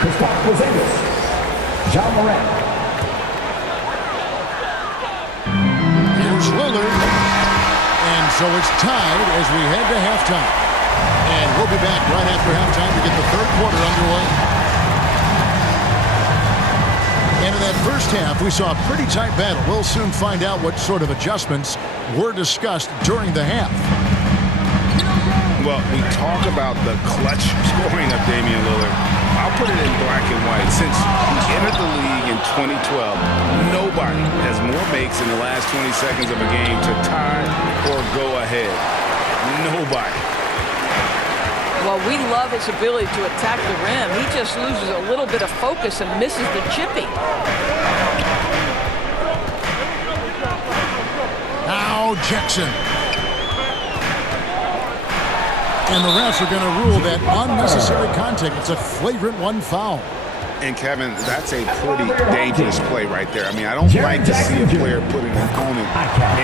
Kristaps Porzingis. John Morant. Here's Lillard. And so it's tied as we head to halftime. And we'll be back right after halftime to get the third quarter underway. And in that first half, we saw a pretty tight battle. We'll soon find out what sort of adjustments were discussed during the half. Well, we talk about the clutch scoring of Damian Lillard. I'll put it in black and white. Since he entered the league in 2012, nobody has more makes in the last 20 seconds of a game to tie or go ahead. Nobody. Well, we love his ability to attack the rim. He just loses a little bit of focus and misses the chippy. Now Jackson. And the refs are going to rule that unnecessary contact. It's a flagrant one foul. And, Kevin, that's a pretty dangerous play right there. I mean, I don't like to see a player put an opponent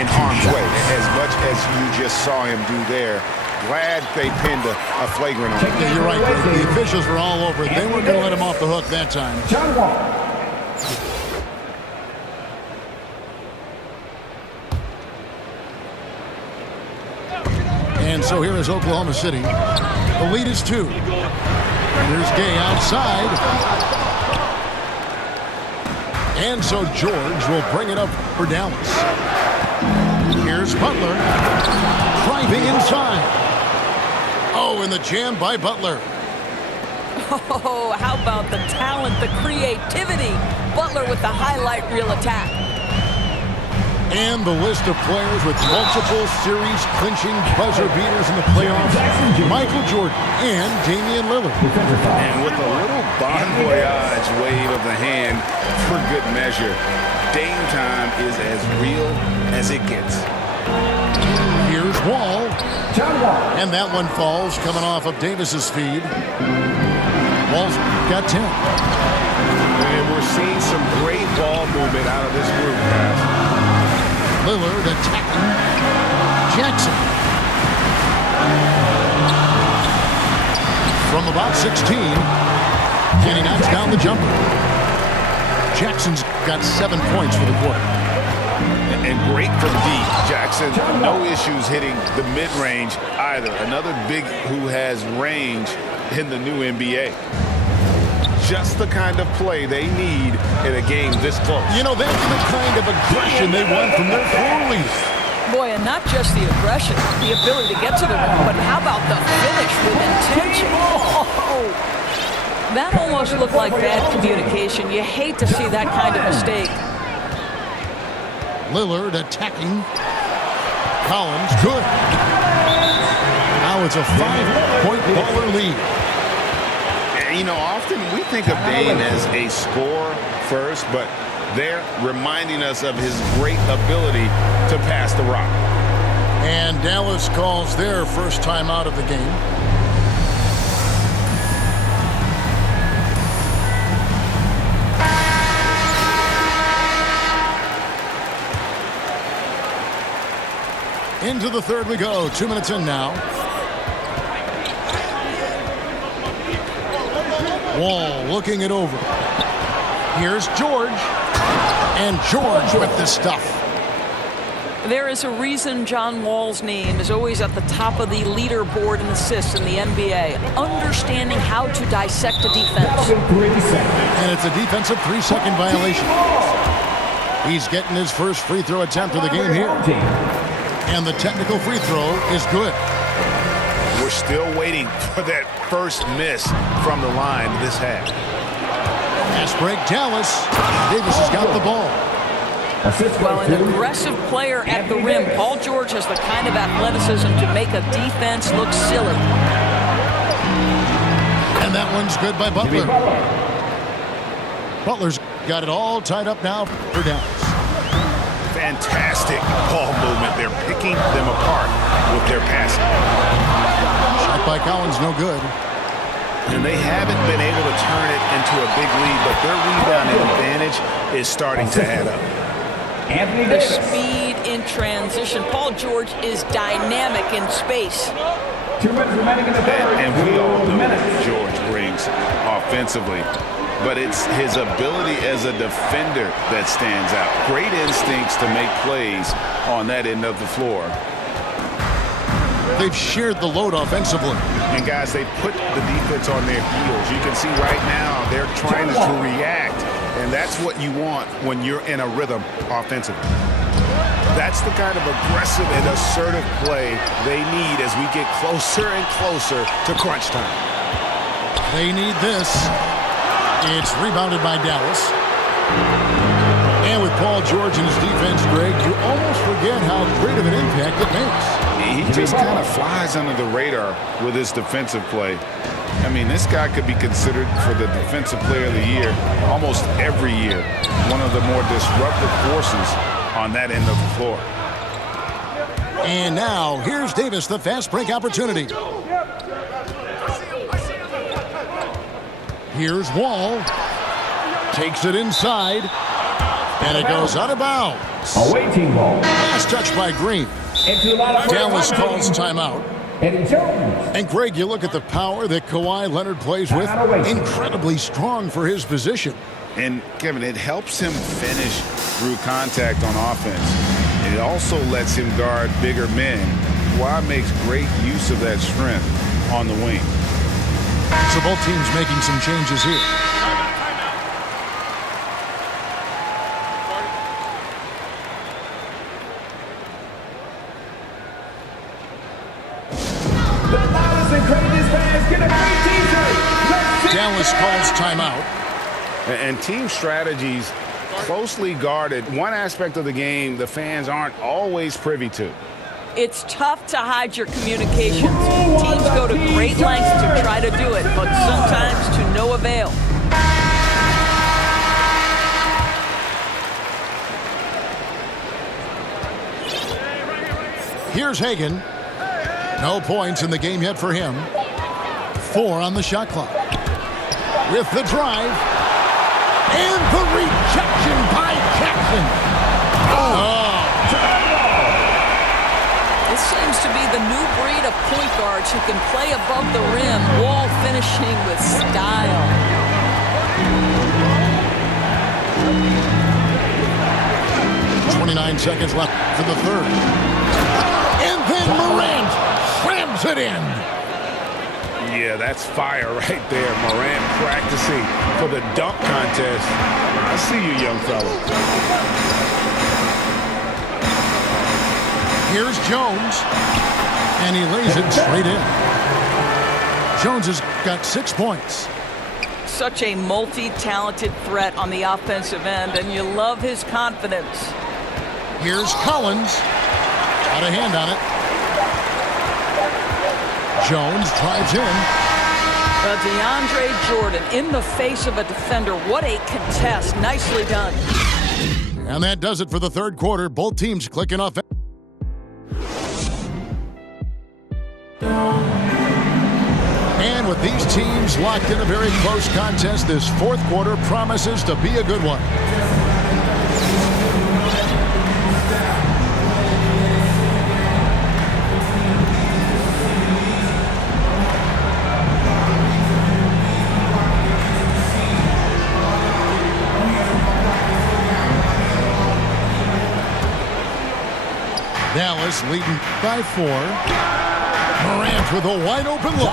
in harm's way as much as you just saw him do there. Glad they pinned a flagrant on him. Yeah, you're right, Greg. The officials were all over it. They weren't going to let him off the hook that time. John Wall. And so here is Oklahoma City. The lead is 2. Here's Gay outside. And so George will bring it up for Dallas. Here's Butler. Driving inside. Oh, and the jam by Butler. Oh, how about the talent, the creativity? Butler with the highlight reel attack. And the list of players with multiple series-clinching buzzer beaters in the playoffs, Michael Jordan and Damian Lillard. And with a little bon voyage wave of the hand for good measure, Dame time is as real as it gets. Here's Wall. And that one falls coming off of Davis's feed. Wall's got 10. And we're seeing some great ball movement out of this group, guys. Lillard attacking Jackson. From about 16. And he knocks down the jumper. Jackson's got 7 points for the quarter. And great from deep. Jackson, no issues hitting the mid-range either. Another big who has range in the new NBA. Just the kind of play they need in a game this close. You know, that's the kind of aggression they want from their floor leaders. Boy, and not just the aggression, the ability to get to the rim, but how about the finish with intention? Oh, that almost looked like bad communication. You hate to see that kind of mistake. Lillard attacking. Collins, good. Now it's a 5-point Butler lead. You know, often we think of Dame as a scorer first, but they're reminding us of his great ability to pass the rock. And Dallas calls their first time out of the game. Into the third we go. 2 minutes in now. Wall looking it over. Here's George. And George with the stuff. There is a reason John Wall's name is always at the top of the leaderboard in assists in the NBA. Understanding how to dissect a defense. And it's a defensive 3-second violation. He's getting his first free throw attempt of the game here. And the technical free throw is good. We're still waiting for that first miss from the line this half. Pass break, Dallas. Davis has got the ball. Well, an aggressive player at the rim. Paul George has the kind of athleticism to make a defense look silly. And that one's good by Butler. Butler's got it all tied up now for Dallas. Fantastic ball movement. They're picking them apart with their passing. Shot by Collins, no good. And they haven't been able to turn it into a big lead, but their rebounding advantage is starting to add up. The speed in transition. Paul George is dynamic in space. 2 minutes remaining in the third. And we all know George brings defensively, but it's his ability as a defender that stands out. Great instincts to make plays on that end of the floor. They've shared the load offensively. And guys, they put the defense on their heels. You can see right now they're trying to react, and that's what you want when you're in a rhythm offensively. That's the kind of aggressive and assertive play they need as we get closer and closer to crunch time. They need this. It's rebounded by Dallas. And with Paul George and his defense, Greg, you almost forget how great of an impact it makes. He just kind of flies under the radar with his defensive play. I mean, this guy could be considered for the Defensive Player of the Year almost every year. One of the more disruptive forces on that end of the floor. And now, here's Davis, the fast break opportunity. Here's Wall. Takes it inside. And it goes out of bounds. Away team ball. Last touch by Green. Into the line of Dallas calls timeout. Eddie Jones. And Greg, you look at the power that Kawhi Leonard plays with. Incredibly strong for his position. And, Kevin, it helps him finish through contact on offense. It also lets him guard bigger men. Kawhi makes great use of that strength on the wing. So both teams making some changes here. Dallas calls timeout. And team strategies closely guarded. One aspect of the game the fans aren't always privy to. It's tough to hide your communications. Teams go to great lengths to try to do it, but sometimes to no avail. Here's Hagan. No points in the game yet for him. 4 on the shot clock. With the drive. And the rejection by Jackson. This seems to be the new breed of point guards who can play above the rim, Wall finishing with style. .29 seconds left for the third. And then Morant slams it in. Yeah, that's fire right there. Morant practicing for the dunk contest. I see you, young fella. Here's Jones. And he lays it straight in. Jones has got 6 points. Such a multi-talented threat on the offensive end, and you love his confidence. Here's Collins. Got a hand on it. Jones drives in. DeAndre Jordan in the face of a defender. What a contest. Nicely done. And that does it for the third quarter. Both teams clicking off. And with these teams locked in a very close contest, this fourth quarter promises to be a good one. Dallas leading by 4. Morant with a wide open look.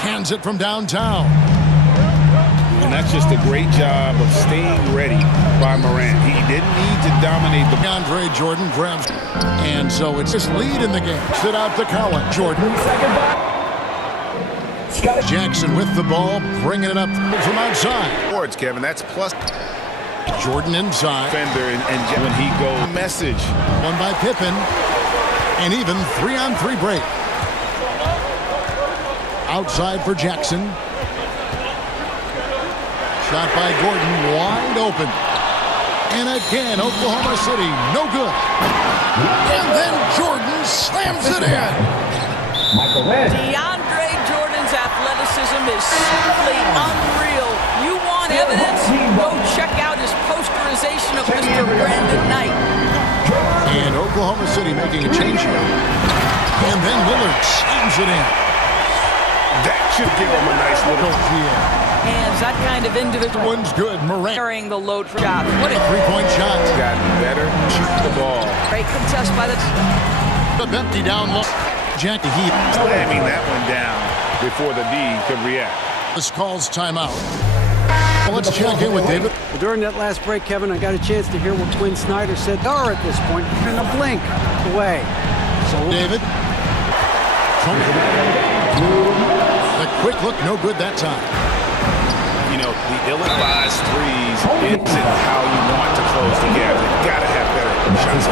Cans it from downtown. And that's just a great job of staying ready by Morant. He didn't need to dominate the... DeAndre Jordan grabs. And so it's his lead in the game. Sit out to Cowan. Jordan. Jackson with the ball, bringing it up from outside. Boards, Kevin, that's plus... Jordan inside. Defender and when he goes, message. One by Pippen. And even 3-on-3 break. Outside for Jackson. Shot by Gordon, wide open. And again, Oklahoma City, no good. And then Jordan slams it in. DeAndre Jordan's athleticism is simply unreal. You want evidence? Go check out his posterization of Mr. Brandon Knight. And Oklahoma City making a change here. And then Lillard slams it in. That should give him a nice little... Yeah. hands. That kind of individual One's good. Morant. carrying the load for shots. What a Three-point shot. Gotten better. Shoot the ball. great contest by the... The empty down low. Jack the Heat. Slamming that one down before the D could react. This calls timeout. Well, let's check in with David. Well, during that last break, Kevin, I got a chance to hear what Quinn Snyder said. They are at this point in a blink away. So David. The quick look, no good that time. You know, the ill-advised threes isn't how you want to close the gap. You've got to have better shots.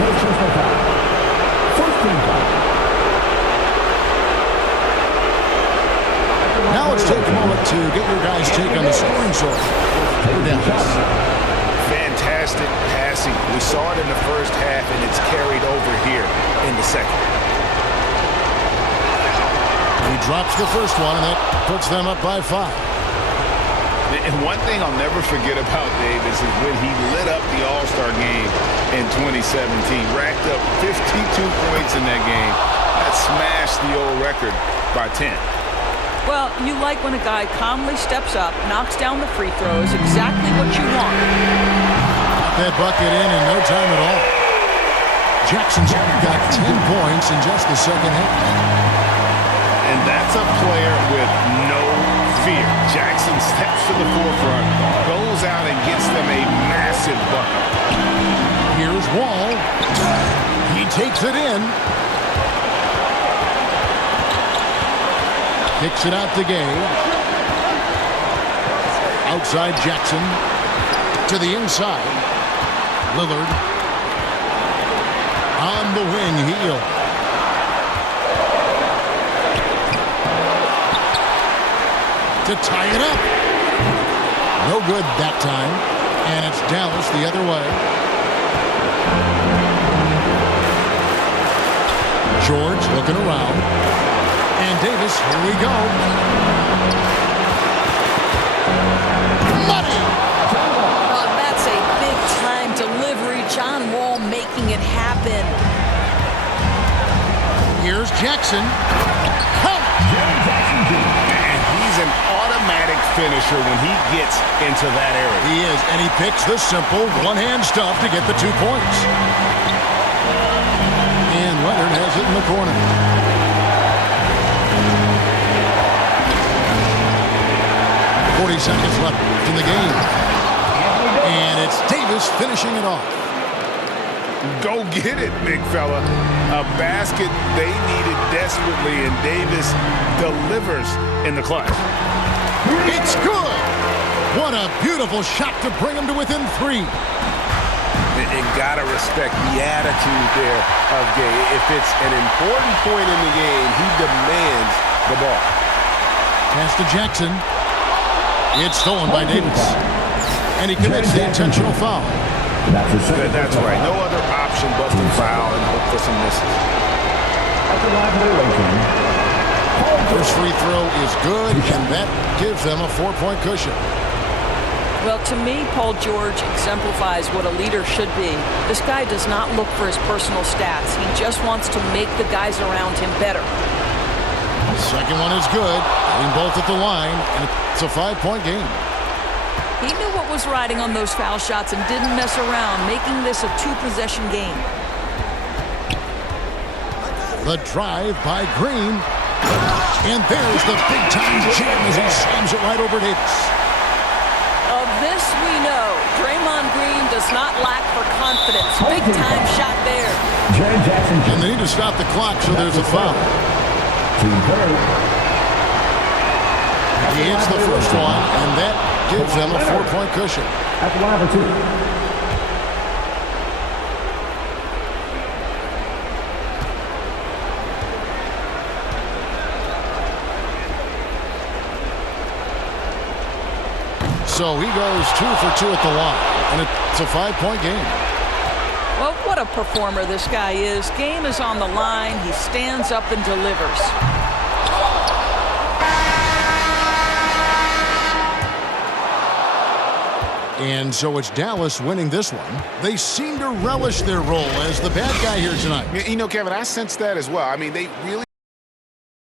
Now let's take a moment to get your guys' take on the scoring sort. Fantastic passing. We saw it in the first half, and it's carried over here in the second. He drops the first one, and that puts them up by 5. And one thing I'll never forget about Davis is when he lit up the All-Star game in 2017, racked up 52 points in that game. That smashed the old record by 10. Well, you like when a guy calmly steps up, knocks down the free throws, exactly what you want. That bucket in no time at all. Jackson's got 10 points in just the second half. And that's a player with no fear. Jackson steps to the forefront, goes out and gets them a massive bucket. Here's Wall. He takes it in. Kicks it out to Gay. Outside Jackson. To the inside. Lillard. On the wing, Heel. To tie it up. No good that time. And it's Dallas the other way. George looking around. And Davis, here we go. Money! Oh, that's a big-time delivery. John Wall making it happen. Here's Jackson. Come! And he's an automatic finisher when he gets into that area. He is, and he picks the simple one-hand stuff to get the 2 points. And Leonard has it in the corner. 40 seconds left in the game. And it's Davis finishing it off. Go get it, big fella. A basket they needed desperately, and Davis delivers in the clutch. It's good. What a beautiful shot to bring him to within 3. And gotta respect the attitude there of Gay. If it's an important point in the game, he demands the ball. Pass to Jackson. It's stolen by Davis. And he commits the intentional foul. That's right. No other option but to foul and look for some misses. First free throw is good, and that gives them a 4-point cushion. Well, to me, Paul George exemplifies what a leader should be. This guy does not look for his personal stats. He just wants to make the guys around him better. Second one is good. Getting both at the line, and it's a 5-point game. He knew what was riding on those foul shots and didn't mess around, making this a 2-possession game. The drive by Green. And there's the big-time jam as he slams it right over Davis. Of this we know, Draymond Green does not lack for confidence. Big-time shot there. And they need to stop the clock, so there's a foul. He hits the first one, and that gives them a 4-point cushion. At the line for 2. So he goes 2 for 2 at the line, and it's a 5-point game. Well, what a performer this guy is. Game is on the line. He stands up and delivers. And so it's Dallas winning this one. They seem to relish their role as the bad guy here tonight. You know, Kevin, I sense that as well. I mean, they really